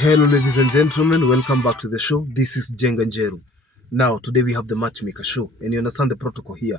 Hello, ladies and gentlemen. Welcome back to the show. This is Jenga Njeru. Now, today we have the Matchmaker show, and you understand the protocol here.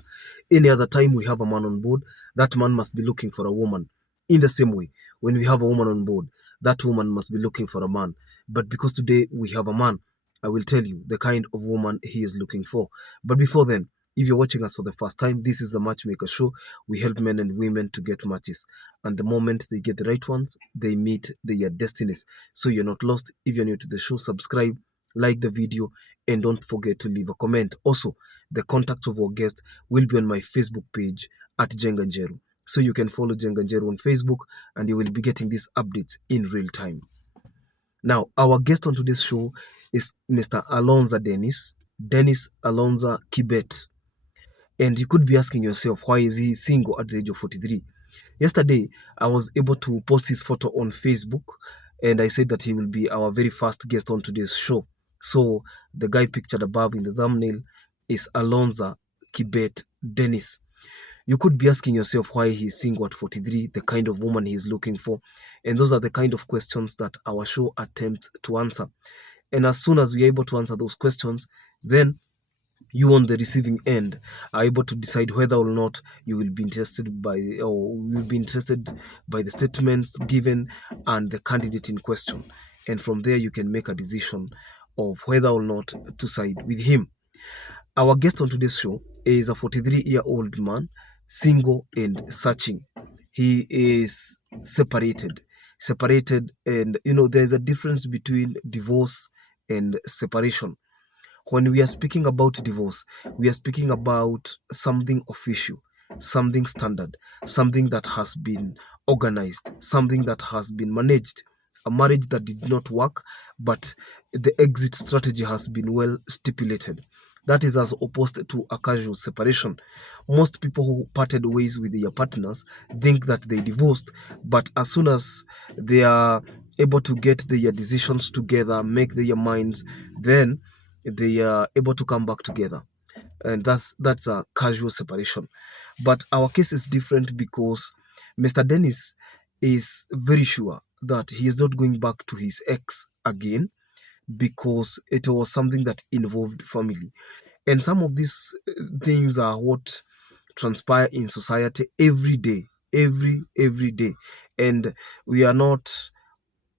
Any other time we have a man on board, that man must be looking for a woman. In the same way, when we have a woman on board, that woman must be looking for a man. But because today we have a man, I will tell you the kind of woman he is looking for. But before then, if you're watching us for the first time, this is the Matchmaker show. We help men and women to get matches. And the moment they get the right ones, they meet their destinies. So you're not lost. If you're new to the show, subscribe, like the video, and don't forget to leave a comment. Also, the contact of our guest will be on my Facebook page at Jenganjeru. So you can follow Jenganjeru on Facebook and you will be getting these updates in real time. Now, our guest on today's show is Mr. Alonza Dennis Alonza Kibet. And you could be asking yourself, why is he single at the age of 43? Yesterday, I was able to post his photo on Facebook, and I said that he will be our very first guest on today's show. So the guy pictured above in the thumbnail is Alonza Kibet Dennis. You could be asking yourself why he's single at 43, the kind of woman he's looking for, and those are the kind of questions that our show attempts to answer. And as soon as we're able to answer those questions, then you on the receiving end are able to decide whether or not you will be interested by the statements given and the candidate in question, and from there you can make a decision of whether or not to side with him. Our guest on today's show is a 43-year-old man, single and searching. He is separated, and there's a difference between divorce and separation. When we are speaking about divorce, we are speaking about something official, something standard, something that has been organized, something that has been managed. A marriage that did not work, but the exit strategy has been well stipulated. That is as opposed to a casual separation. Most people who parted ways with their partners think that they divorced, but as soon as they are able to get their decisions together, make their minds, then they are able to come back together, and that's a casual separation. But our case is different because Mr. Dennis is very sure that he is not going back to his ex again, because it was something that involved family, and some of these things are what transpire in society every day, every day, and we are not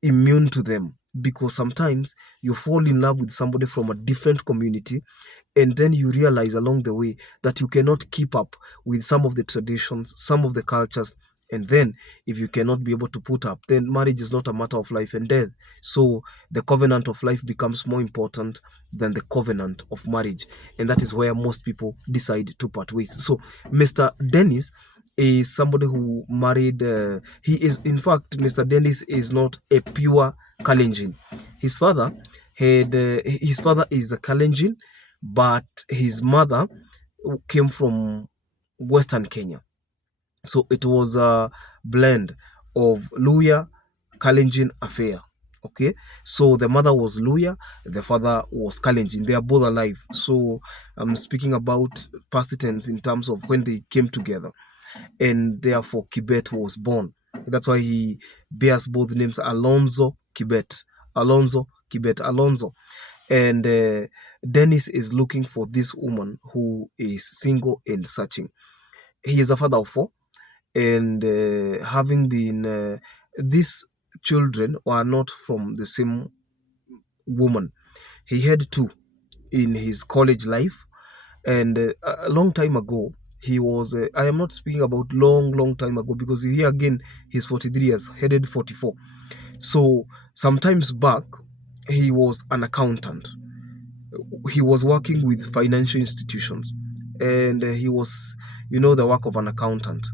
immune to them, because sometimes you fall in love with somebody from a different community, and then you realize along the way that you cannot keep up with some of the traditions, some of the cultures, and then if you cannot be able to put up, then marriage is not a matter of life and death. So the covenant of life becomes more important than the covenant of marriage, and that is where most people decide to part ways. So Mr. Dennis is somebody who married. He is, in fact, Mr. Dennis is not a pure Kalenjin. His father his father is a Kalenjin, but his mother came from Western Kenya. So it was a blend of Luya, Kalenjin affair. Okay, so the mother was Luya, the father was Kalenjin. They are both alive. So I'm speaking about past tense in terms of when they came together, and therefore Kibet was born. That's why he bears both names, Alonzo Kibet. Alonzo Kibet Alonzo. And Dennis is looking for this woman who is single and searching. He is a father of four, and having been these children were not from the same woman. He had two in his college life, and a long time ago he was I am not speaking about long time ago, because here again he's 43 years, headed 44. So sometimes back he was an accountant. He was working with financial institutions, and he was, the work of an accountant,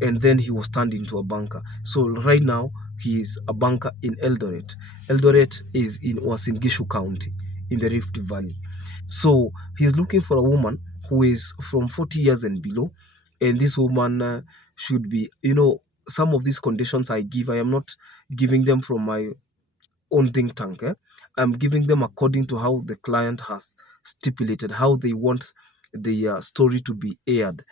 and then he was turned into a banker. So right now he is a banker in Eldoret. Eldoret is in Uasin Gishu County in the Rift Valley. So he's looking for a woman who is from 40 years and below, and this woman should be, some of these conditions I give, I am not giving them from my own think tank. I'm giving them according to how the client has stipulated, how they want the story to be aired.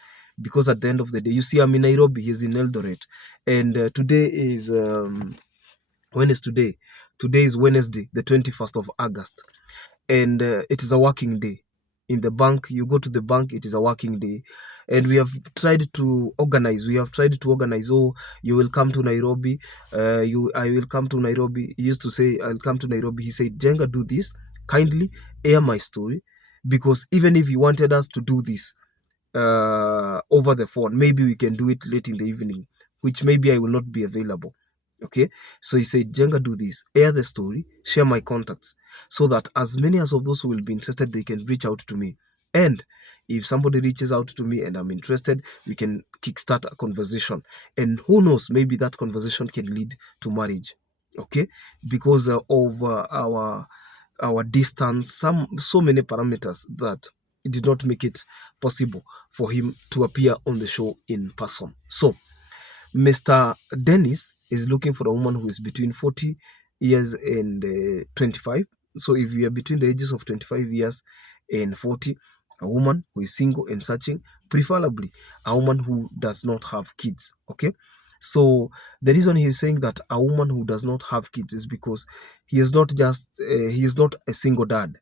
Because at the end of the day, you see, I'm in Nairobi, he's in Eldoret, and today is when is today? Today is Wednesday, the 21st of August, and it is a working day. In the bank, you go to the bank, it is a working day. And we have tried to organize. Oh, you will come to Nairobi. I will come to Nairobi. He used to say, I'll come to Nairobi. He said, Jenga, do this. Kindly air my story. Because even if he wanted us to do this over the phone, maybe we can do it late in the evening, which maybe I will not be available. Okay, so he said, Jenga, do this, air the story, share my contacts, so that as many as of those who will be interested, they can reach out to me. And if somebody reaches out to me and I'm interested, we can kickstart a conversation. And who knows, maybe that conversation can lead to marriage. Okay, because of our distance, so many parameters that it did not make it possible for him to appear on the show in person. So Mr. Dennis is looking for a woman who is between 40 years and 25. So if you are between the ages of 25 years and 40, a woman who is single and searching, preferably a woman who does not have kids. Okay. So the reason he is saying that a woman who does not have kids is because he is not a single dad.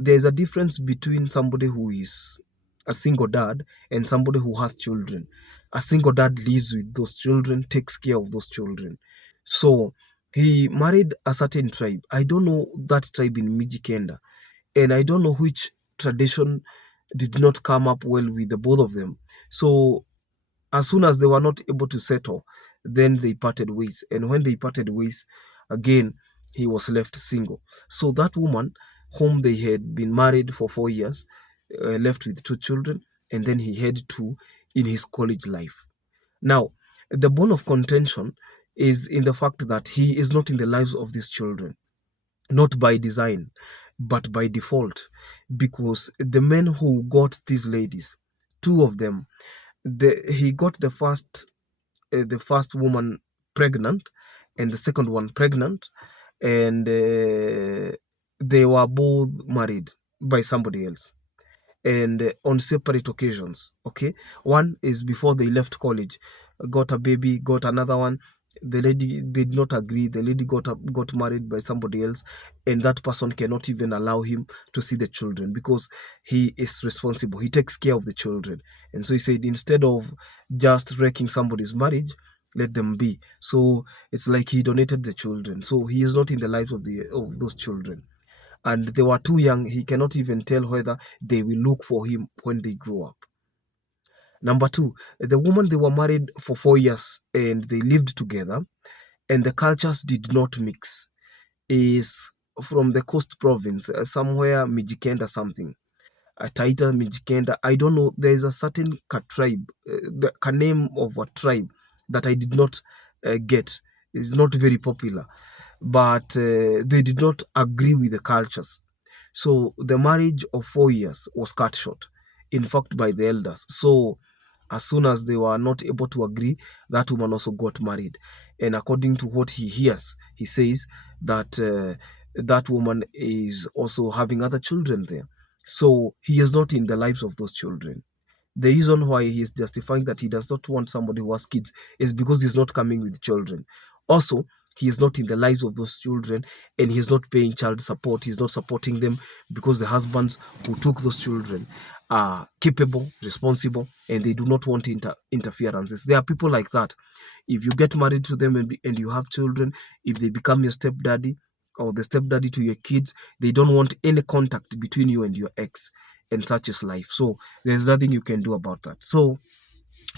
There's a difference between somebody who is a single dad and somebody who has children. A single dad lives with those children, takes care of those children. So he married a certain tribe. I don't know that tribe in Mijikenda, and I don't know which tradition did not come up well with the both of them. So as soon as they were not able to settle, then they parted ways. And when they parted ways, again, he was left single. So that woman, whom they had been married for 4 years, left with 2 children, and then he had two in his college life. Now, the bone of contention is in the fact that he is not in the lives of these children, not by design, but by default, because the men who got these ladies, two of them, he got the first woman pregnant and the second one pregnant, and they were both married by somebody else, and on separate occasions. Okay, one is before they left college, got a baby, got another one. The lady did not agree. The lady got married by somebody else, and that person cannot even allow him to see the children because he is responsible. He takes care of the children, and so he said instead of just wrecking somebody's marriage, let them be. So it's like he donated the children. So he is not in the lives of those children, and they were too young. He cannot even tell whether they will look for him when they grow up. Number two, the woman, they were married for 4 years and they lived together, and the cultures did not mix. Is from the coast province, somewhere Mijikenda something. Taita Mijikenda. I don't know. There is a certain tribe, the name of a tribe that I did not get. It's not very popular, but they did not agree with the cultures. So the marriage of 4 years was cut short, in fact, by the elders. So as soon as they were not able to agree, that woman also got married. And according to what he hears, he says that that woman is also having other children there. So he is not in the lives of those children. The reason why he is justifying that he does not want somebody who has kids is because he's not coming with children. Also, he is not in the lives of those children, and he's not paying child support. He's not supporting them because the husbands who took those children are capable, responsible, and they do not want interferences. There are people like that. If you get married to them and you have children, if they become your stepdaddy or the stepdaddy to your kids, they don't want any contact between you and your ex, and such is life. So there's nothing you can do about that. So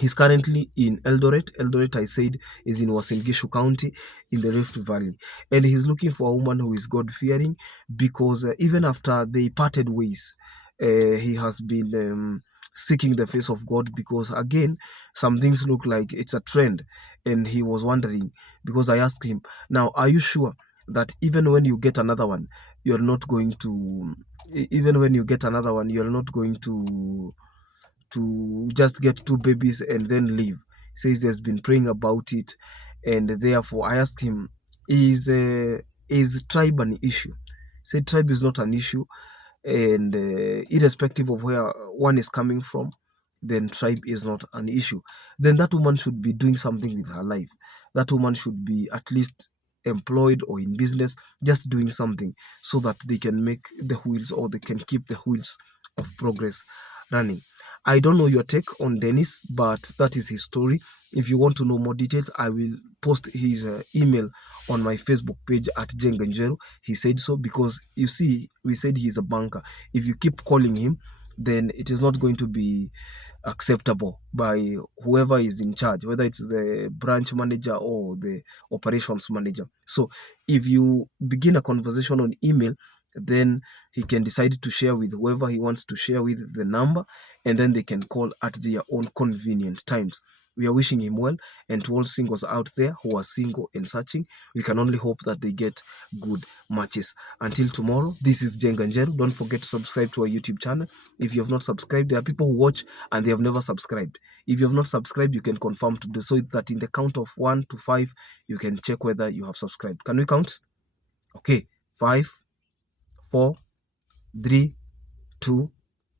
he's currently in Eldoret. Eldoret, I said, is in Uasin Gishu County in the Rift Valley. And he's looking for a woman who is God-fearing, because even after they parted ways, he has been seeking the face of God, because again, some things look like it's a trend. And he was wondering, because I asked him, now, are you sure that even when you get another one, you're not going to, even when you get another one, you're not going to just get two babies and then leave? He says he has been praying about it, and therefore I asked him, is tribe an issue? He said tribe is not an issue, and irrespective of where one is coming from, then tribe is not an issue. Then that woman should be doing something with her life. That woman should be at least employed or in business, just doing something so that they can make the wheels, or they can keep the wheels of progress running. I don't know your take on Dennis, but that is his story. If you want to know more details, I will post his email on my Facebook page at Jenganjero. He said so because, you see, we said he's a banker. If you keep calling him, then it is not going to be acceptable by whoever is in charge, whether it's the branch manager or the operations manager. So if you begin a conversation on email, then he can decide to share with whoever he wants to share with the number, and then they can call at their own convenient times. We are wishing him well, and to all singles out there who are single and searching, we can only hope that they get good matches. Until tomorrow, this is Jenganjero. Don't forget to subscribe to our YouTube channel. If you have not subscribed, there are people who watch and they have never subscribed. If you have not subscribed, you can confirm to do so, that in the count of 1 to 5, you can check whether you have subscribed. Can we count? Okay, 5, 4, 3, 2,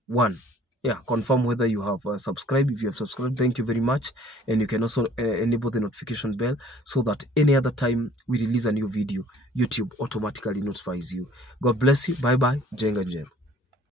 1. Yeah, confirm whether you have subscribed. If you have subscribed, thank you very much. And you can also enable the notification bell so that any other time we release a new video, YouTube automatically notifies you. God bless you. Bye bye. Jenganjero.